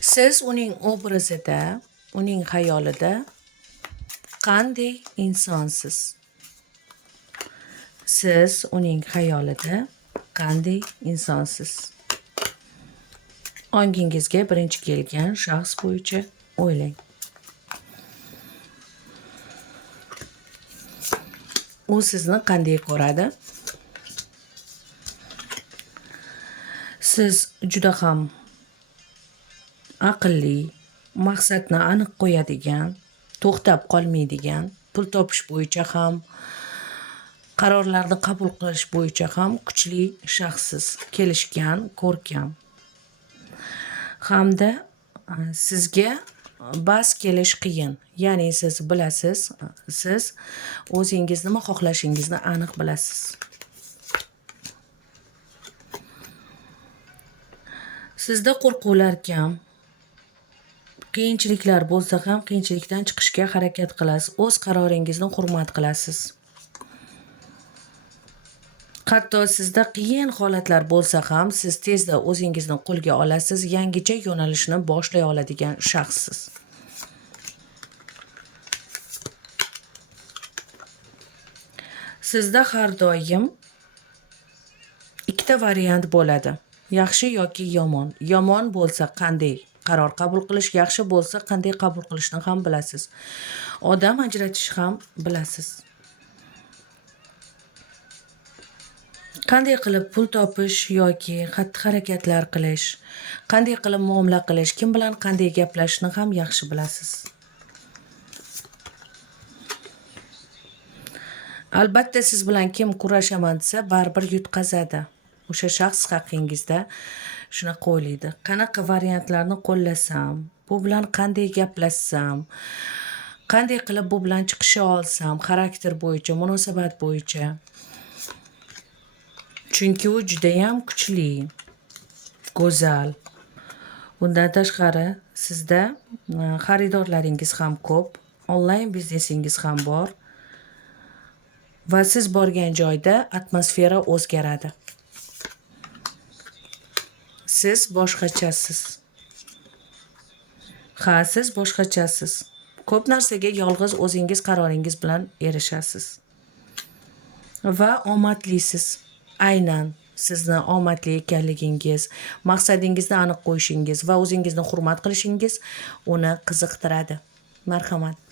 Siz uning obrazida, uning xayolida qanday insonsiz? Siz uning xayolida qanday insonsiz? Ongingizga birinchi kelgan shaxs bo'yicha o'ylang. U sizni qanday ko'radi? Siz juda ham aqlli, maqsadni aniq qo'yadigan, to'xtab qolmaydigan, pul topish bo'yicha ham, qarorlarni qabul qilish bo'yicha ham kuchli shaxssiz, kelishgan, ko'rkam. Hamda sizga bas kelish qiyin. Ya'ni siz bilasiz, siz o'zingiz nima xohlashingizni aniq bilasiz. Sizda qo'rquvlar kam. Qiyinchiliklar bo'lsa ham qiyinchilikdan chiqishga harakat qilasiz. O'z qaroringizni hurmat qilasiz. Hatto sizda qiyin holatlar bo'lsa ham siz tezda o'zingizni qo'lga olasiz, yangicha yo'nalishni boshlay oladigan shaxssiz. Sizda har doim ikkita variant bo'ladi. Yaxshi yoki yomon. Yomon bo'lsa qanday qaror qabul qilish, yaxshi bo'lsa qanday qabul qilishni ham bilasiz. Odam ajratish ham bilasiz. Qanday qilib pul topish yoki xatti-harakatlar qilish, qanday qilib muomala qilish, kim bilan qanday gaplashishni ham yaxshi bilasiz. Albatta siz bilan kim kurashaman desa, baribir yutqazadi. O'sha shaxs haqingizda shunaqa o'ylaydi. Qanaqa variantlarni qo'llasam, bu bilan qanday gaplashsam, qanday qilib bu bilan chiqisha olsam, xarakter bo'yicha, munosabat bo'yicha. Chunki u juda ham kuchli, go'zal. Bundan tashqari sizda xaridorlaringiz ham ko'p, onlayn biznesingiz ham bor va siz borgan joyda atmosfera o'zgaradi. Siz boshqachasiz. Ha, siz boshqachasiz. Ko'p narsaga yolg'iz o'zingiz qaroringiz bilan erishasiz. Va omadlisiz. Aynan sizni omadli ekanligingiz, maqsadingizni aniq qo'yishingiz va o'zingizni hurmat qilishingiz uni qiziqtiradi. Marhamat.